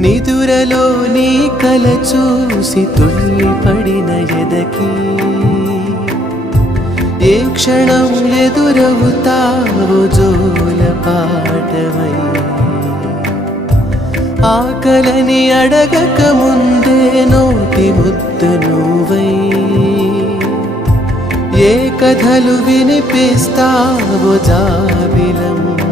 నిదురలో నీ కల చూసి తుళ్ళిపడిన ఎదకి ఏ క్షణం ఎదురవుతావో జోల పాటవై ఆకలని అడగక ముందే నోటి ముద్దు నువ్వై ఏ కథలు వినిపిస్తావో జాబిలమ్మ